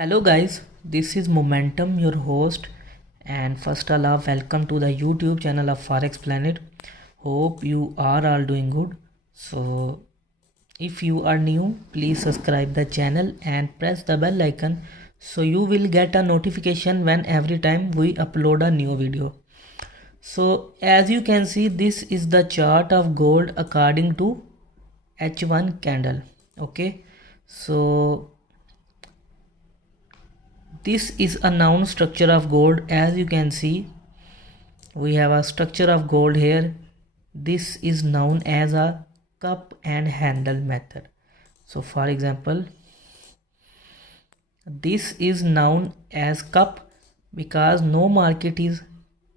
Hello guys, this is Momentum, your host, and first of all, welcome to the YouTube channel of Forex Planet. Hope you are all doing good. So, if you are new, please subscribe the channel and press the bell icon so you will get a notification when every time we upload a new video. So, as you can see, this is the chart of gold according to H1 candle. Okay, so this is a noun structure of gold. As you can see, we have a structure of gold here. This is known as a cup and handle method. So for example, this is known as cup because no market is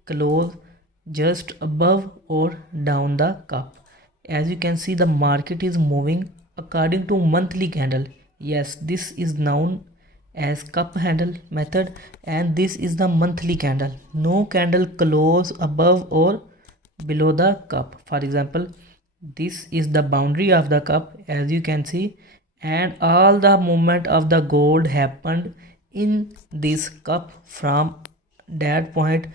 closed just above or down the cup. As you can see, the market is moving according to monthly candle. Yes, this is known as cup handle method, and this is the monthly candle. No candle close above or below the cup. For example, this is the boundary of the cup, as you can see, and all the movement of the gold happened in this cup from that point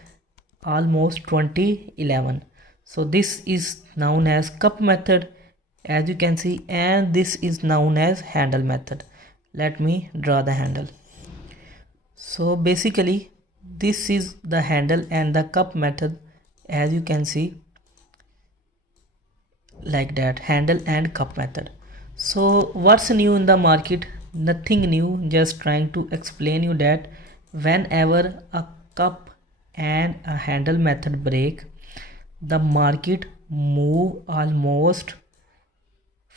almost 2011. So this is known as cup method, as you can see, and this is known as handle method. Let me draw the handle. So basically this is the handle and the cup method, as you can see, like that, handle and cup method. So what's new in the market? Nothing new, just trying to explain you that whenever a cup and a handle method break, the market move almost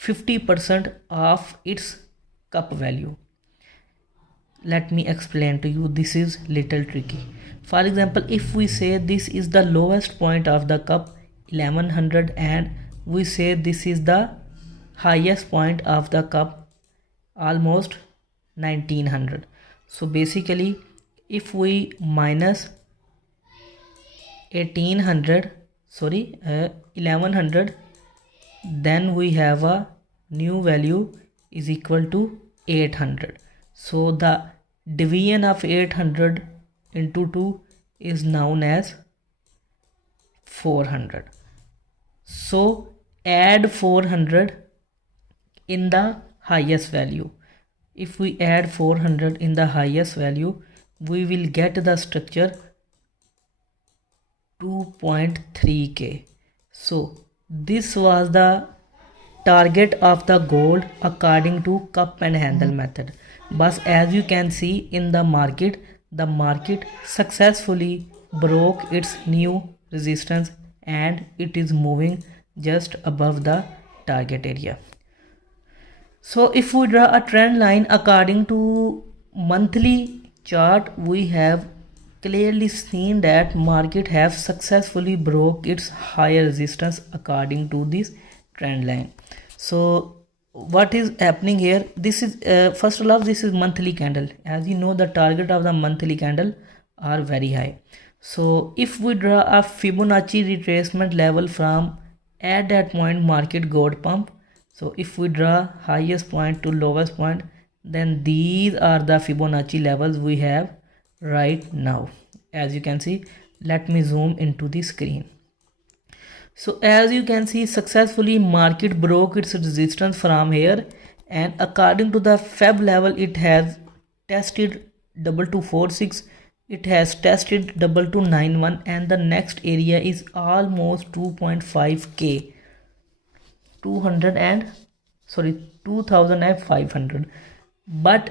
50% of its cup value. Let me explain to you, this is little tricky. For example, if we say this is the lowest point of the cup 1100 and we say this is the highest point of the cup almost 1900, so basically if we minus 1100, then we have a new value is equal to 800. So the division of 800 into 2 is known as 400. So add 400 in the highest value. If we add 400 in the highest value, we will get the structure 2.3k. So this was the target of the gold according to cup and handle method. But as you can see in the market successfully broke its new resistance and it is moving just above the target area. So if we draw a trend line according to monthly chart, we have clearly seen that market have successfully broke its higher resistance according to this trend line. So what is happening here? This is first of all, this is monthly candle. As you know, the target of the monthly candle are very high. So if we draw a Fibonacci retracement level from at that point market got pump, so if we draw highest point to lowest point, then these are the Fibonacci levels we have right now. As you can see, let me zoom into the screen. So as you can see, successfully market broke its resistance from here, and according to the Feb level, it has tested 2246, it has tested 2291, and the next area is almost 2.5k, 2500. But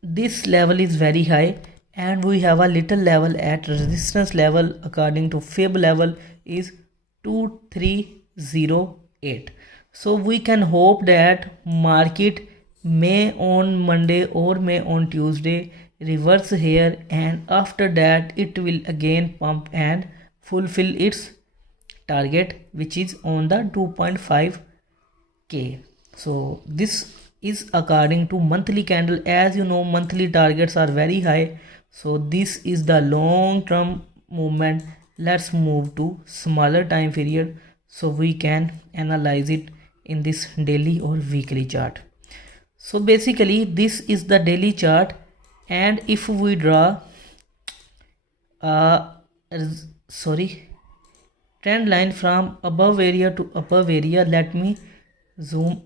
this level is very high, and we have a little level at resistance level according to Fib level is 2308. So we can hope that market may on Monday or may on Tuesday reverse here, and after that it will again pump and fulfill its target, which is on the 2.5k. so this is according to monthly candle. As you know, monthly targets are very high, so this is the long term movement. Let's move to smaller time period so we can analyze it in this daily or weekly chart. So basically this is the daily chart, And if we draw trend line from above area to above area, let me zoom.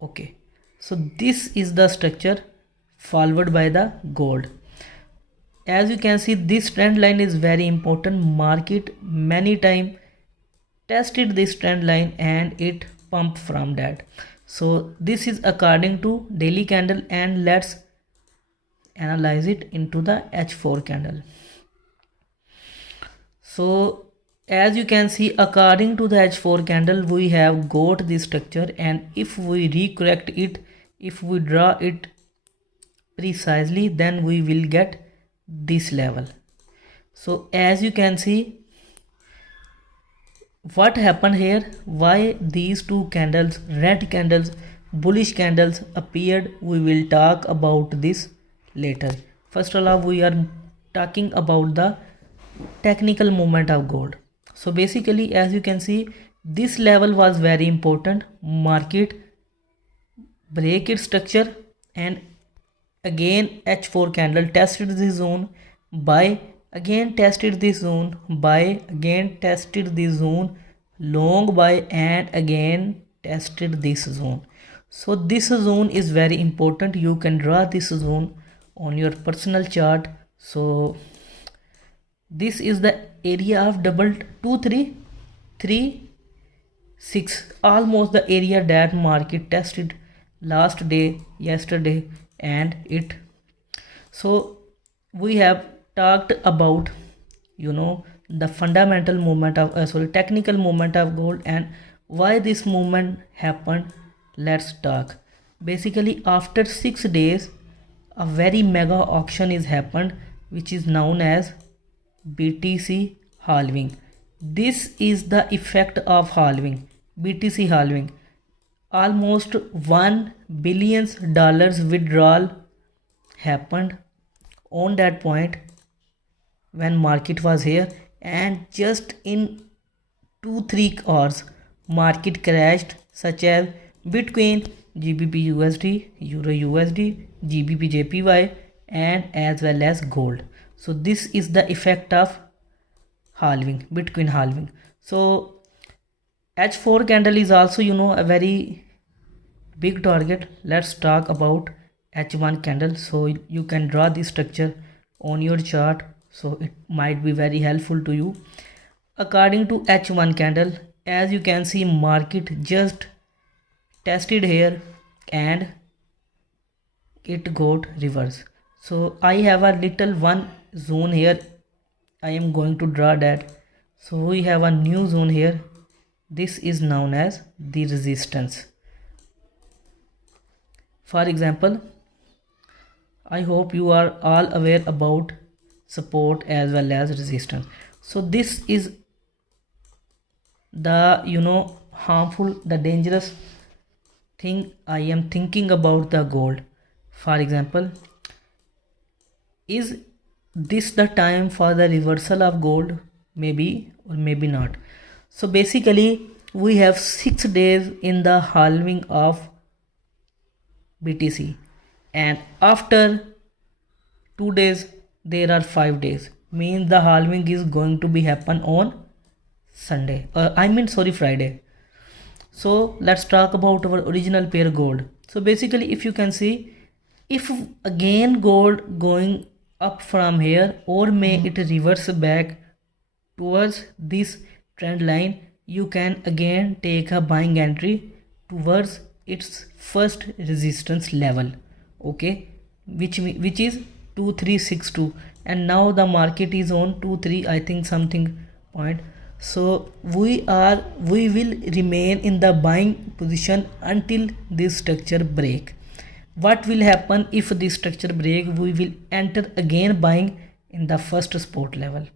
Okay, so this is the structure followed by the gold. As you can see, this trend line is very important. Market many time tested this trend line and it pumped from that. So this is according to daily candle, and let's analyze it into the H4 candle. So as you can see, according to the H4 candle, we have got this structure, and if we recorrect it, if we draw it precisely, then we will get this level. So as you can see, what happened here, why these two candles, red candles, bullish candles appeared, we will talk about this later. First of all, we are talking about the technical movement of gold. So basically, as you can see, this level was very important. Market break its structure, and again H4 candle tested this zone, buy, again tested this zone, buy, again tested this zone, long buy, and again tested this zone. So this zone is very important. You can draw this zone on your personal chart. So this is the area of double 2336, almost the area that market tested last day, yesterday, and it. So we have talked about, the fundamental movement of technical movement of gold and why this movement happened. Let's talk. Basically, after 6 days, a very mega auction is happened, which is known as BTC halving. This is the effect of halving, BTC halving. Almost $1 billion withdrawal happened on that point when market was here, and just in 2-3 hours market crashed, such as Bitcoin, GBP USD, Euro USD, GBP JPY, and as well as gold. So this is the effect of halving, Bitcoin halving. So H4 candle is also, a very big target. Let's talk about H1 candle. So you can draw this structure on your chart, so it might be very helpful to you. According to H1 candle, as you can see, market just tested here and it got reverse. So I have a little one zone here, I am going to draw that. So we have a new zone here. This is known as the resistance. For example, I hope you are all aware about support as well as resistance. So this is the harmful, the dangerous thing I am thinking about the gold. For example, is this the time for the reversal of gold? Maybe or maybe not. So basically we have 6 days in the halving of BTC, and after 2 days there are 5 days, means the halving is going to be happen on Sunday, Friday. So let's talk about our original pair gold. So basically, if you can see, if again gold going up from here, or may it reverse back towards this trend line, you can again take a buying entry towards its first resistance level, okay, which is 2362, and now the market is on 23 I think something point. So we will remain in the buying position until this structure break. What will happen if this structure break? We will enter again buying in the first support level.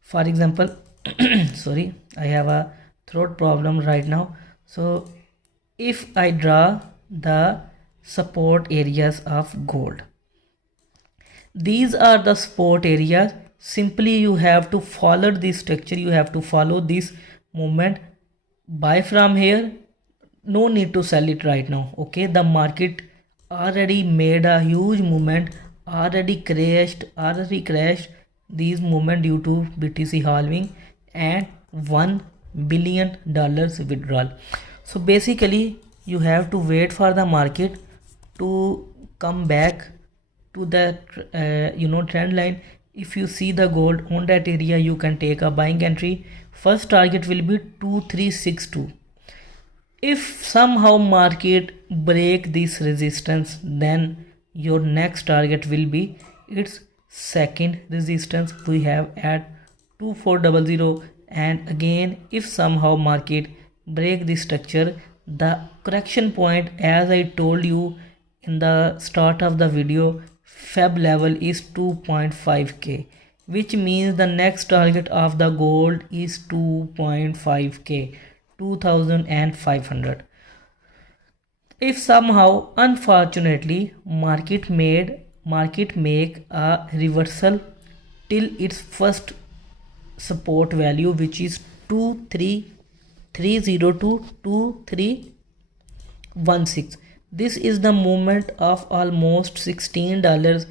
For example, sorry, I have a throat problem right now. So if I draw the support areas of gold, these are the support areas. Simply you have to follow this structure, you have to follow this movement, buy from here, no need to sell it right now, okay. The market already made a huge movement, already crashed these movement due to BTC halving and $1 billion withdrawal. So basically you have to wait for the market to come back to that trend line. If you see the gold on that area, you can take a buying entry. First target will be 2362. If somehow market break this resistance, then your next target will be its second resistance we have at 2400. And again, if somehow market break this structure, the correction point, as I told you in the start of the video, Feb level is 2.5k, which means the next target of the gold is 2.5k, 2500. If somehow unfortunately market make a reversal till its first support value, which is 2330 to 2316, this is the movement of almost $16,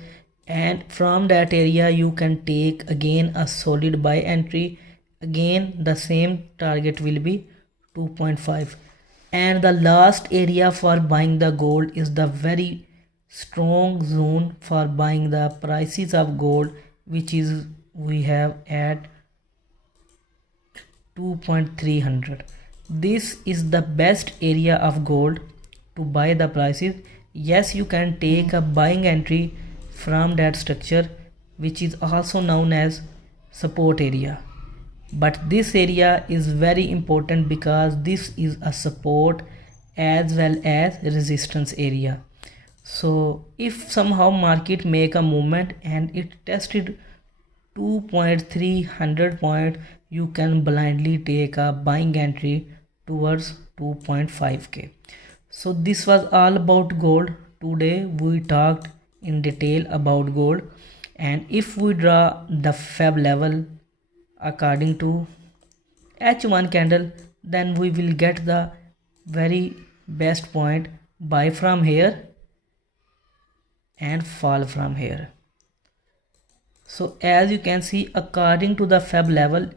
and from that area you can take again a solid buy entry. Again the same target will be 2.5. And the last area for buying the gold is the very strong zone for buying the prices of gold, which is we have at 2.300. This is the best area of gold to buy the prices. Yes, you can take a buying entry from that structure, which is also known as support area. But this area is very important because this is a support as well as resistance area. So if somehow market make a movement and it tested 2.300 point, you can blindly take a buying entry towards 2.5k. So this was all about gold. Today we talked in detail about gold, and if we draw the Feb level according to H1 candle, then we will get the very best point, buy from here and fall from here. So as you can see, according to the Feb level,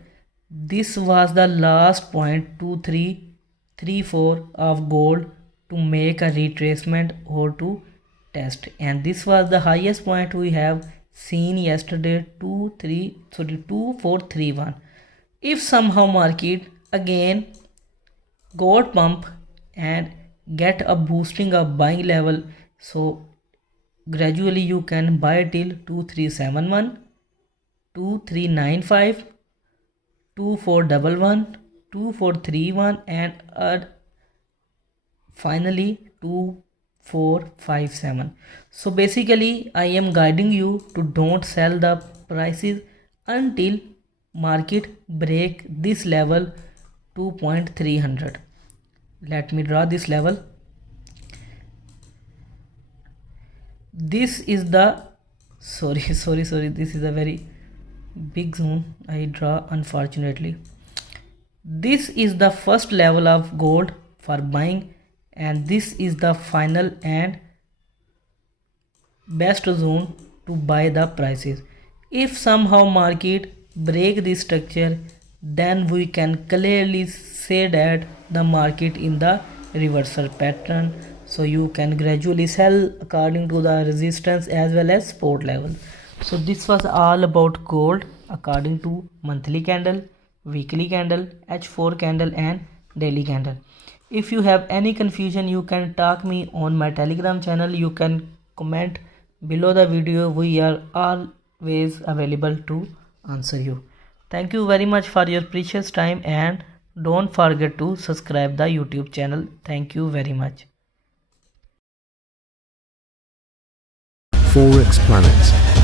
this was the last point 2334 of gold to make a retracement or to test, and this was the highest point we have seen yesterday, 2431. If somehow market again got pump and get a boosting of buying level, so gradually you can buy till 2371, 2395, 2411, 2431, and finally 2457. So basically I am guiding you to don't sell the prices until market break this level 2.300. Let me draw this level. This is the sorry this is a very big zone I draw, unfortunately. This is the first level of gold for buying, and this is the final and best zone to buy the prices. If somehow market break this structure, then we can clearly say that the market in the reversal pattern. So you can gradually sell according to the resistance as well as support level. So this was all about gold according to monthly candle, weekly candle, H4 candle and daily candle. If you have any confusion, you can talk me on my Telegram channel. You can comment below the video. We are always available to answer you. Thank you very much for your precious time, and don't forget to subscribe the YouTube channel. Thank you very much. Forex Planet.